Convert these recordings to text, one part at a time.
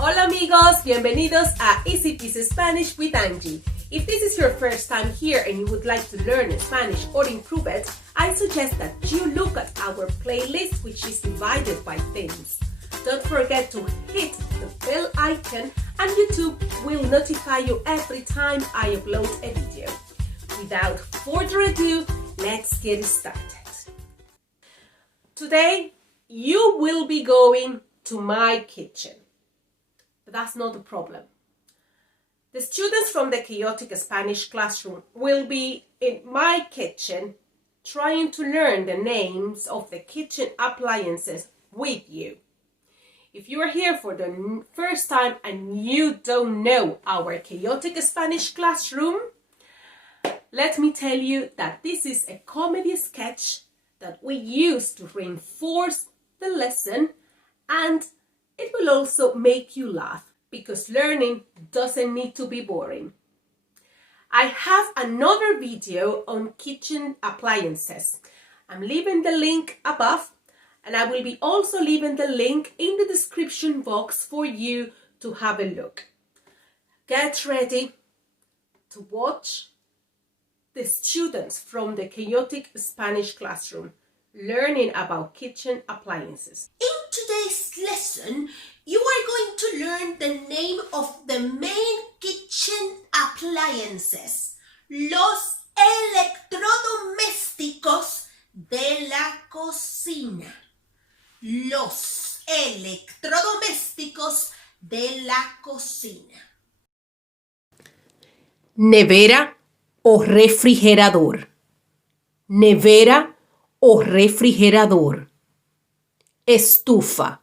Hola amigos, bienvenidos a Easy Peasy Spanish with Angie. If this is your first time here and you would like to learn Spanish or improve it, I suggest that you look at our playlist, which is divided by themes. Don't forget to hit the bell icon and YouTube will notify you every time I upload a video. Without further ado, let's get started. Today, you will be going to my kitchen. But that's not the problem. The students from the Chaotic Spanish classroom will be in my kitchen trying to learn the names of the kitchen appliances with you. If you are here for the first time and you don't know our Chaotic Spanish classroom, let me tell you that this is a comedy sketch that we use to reinforce the lesson, and it will also make you laugh because learning doesn't need to be boring. I have another video on kitchen appliances. I'm leaving the link above, and I will be also leaving the link in the description box for you to have a look. Get ready to watch the students from the Chaotic Spanish classroom learning about kitchen appliances. In today's lesson, you are going to learn the name of the main kitchen appliances, los electrodomésticos de la cocina. Los electrodomésticos de la cocina. Nevera o refrigerador. Nevera o refrigerador. Estufa.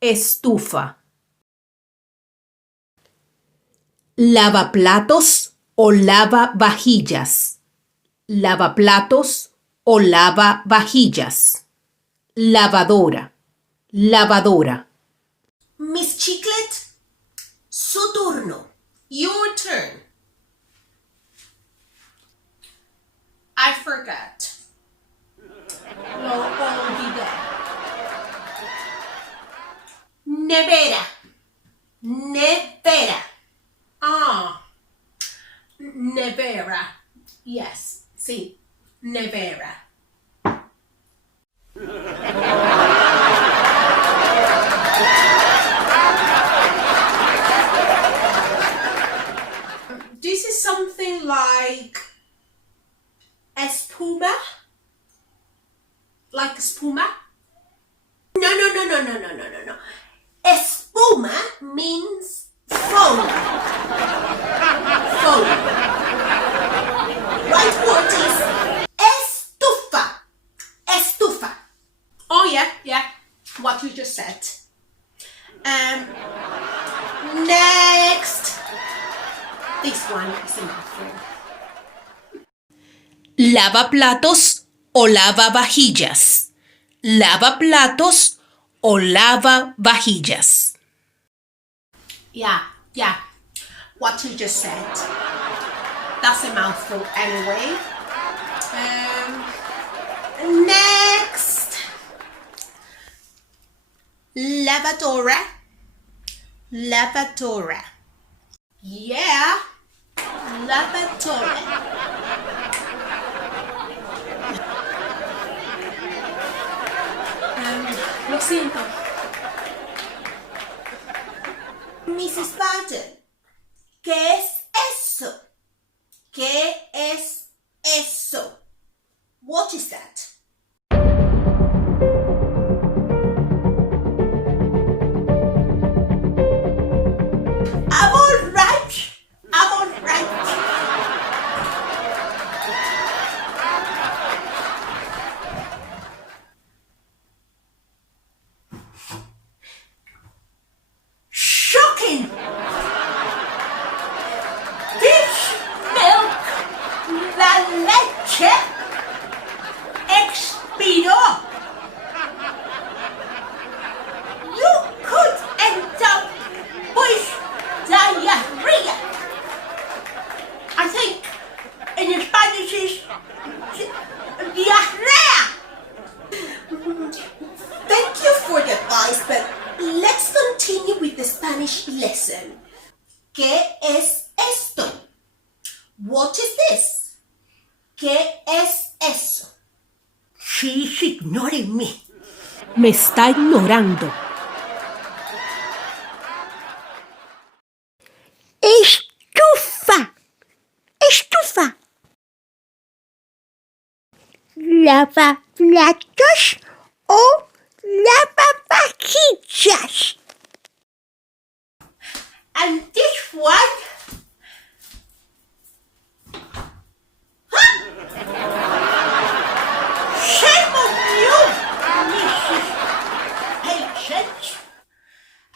Estufa. Lavaplatos o lavavajillas. Lavaplatos o lavavajillas. Lavadora. Lavadora. Miss Chiclet, su turno. Your turn. I forgot. Lo olvidé. Nevera. Nevera. Ah. Nevera. Yes. Sí. Nevera. This is something like espuma? Like espuma? No. Espuma means foam. Foam. Right word is estufa. Estufa. Oh yeah. What you just said. Next. This one is a mouthful. Lavaplatos o lavavajillas. Lavaplatos o lavavajillas. Yeah. What you just said. That's a mouthful anyway. Next. Lavadora. Lavadora. Yeah. Lavadora. Lo siento. Mrs. Barton, ¿qué es eso? ¿Qué es eso? What is that? I'm all right. Shocking! Fish milk, la leche, Spanish lesson. ¿Qué es esto? What is this? ¿Qué es eso? She's ignoring me. Me está ignorando. Estufa. Estufa. Lavaplatos o lavavajillas. And this one? Shame on you, Mrs. Patience.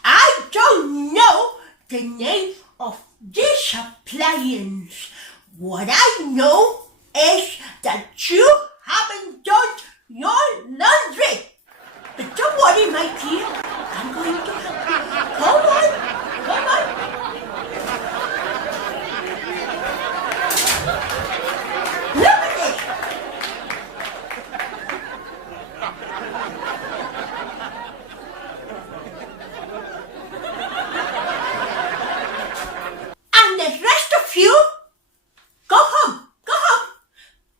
I don't know the name of this appliance. What I know is that you haven't done your laundry. But don't worry, my dear. I'm going to help you. Come on, come on. Look at this. And the rest of you, go home,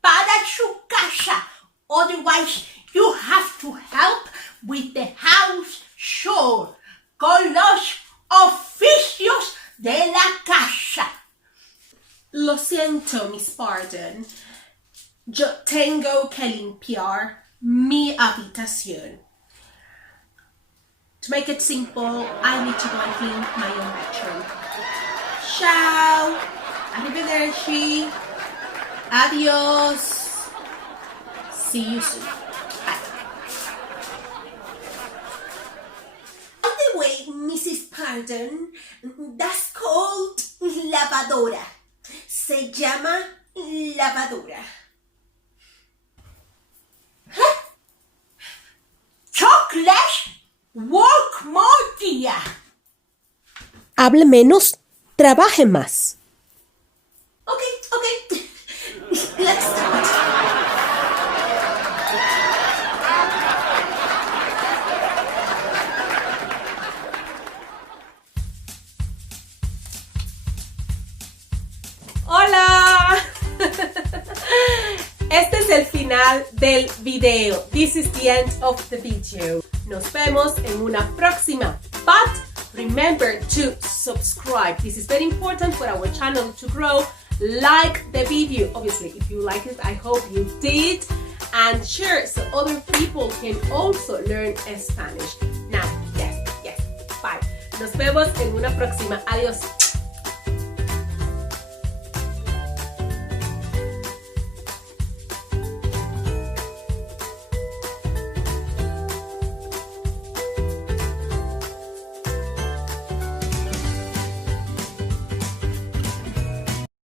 para su casa. Otherwise, you have to help with the house chore, con los oficios de la casa. Lo siento, Miss Pardon. Yo tengo que limpiar mi habitación. To make it simple, I need to go and clean my own bedroom. Ciao. Arrivederci. Adios. See you soon. Bye. By the way, Mrs. Pardon, that's called lavadora. Se llama lavadora. Huh? Chocolate, work more, dear. Hable menos, trabaje más. Okay. Let's start. ¡Hola! Este es el final del video. This is the end of the video. Nos vemos en una próxima. But remember to subscribe. This is very important for our channel to grow. Like the video. Obviously, if you like it, I hope you did. And share so other people can also learn Spanish. Now, yes. Bye. Nos vemos en una próxima. Adiós.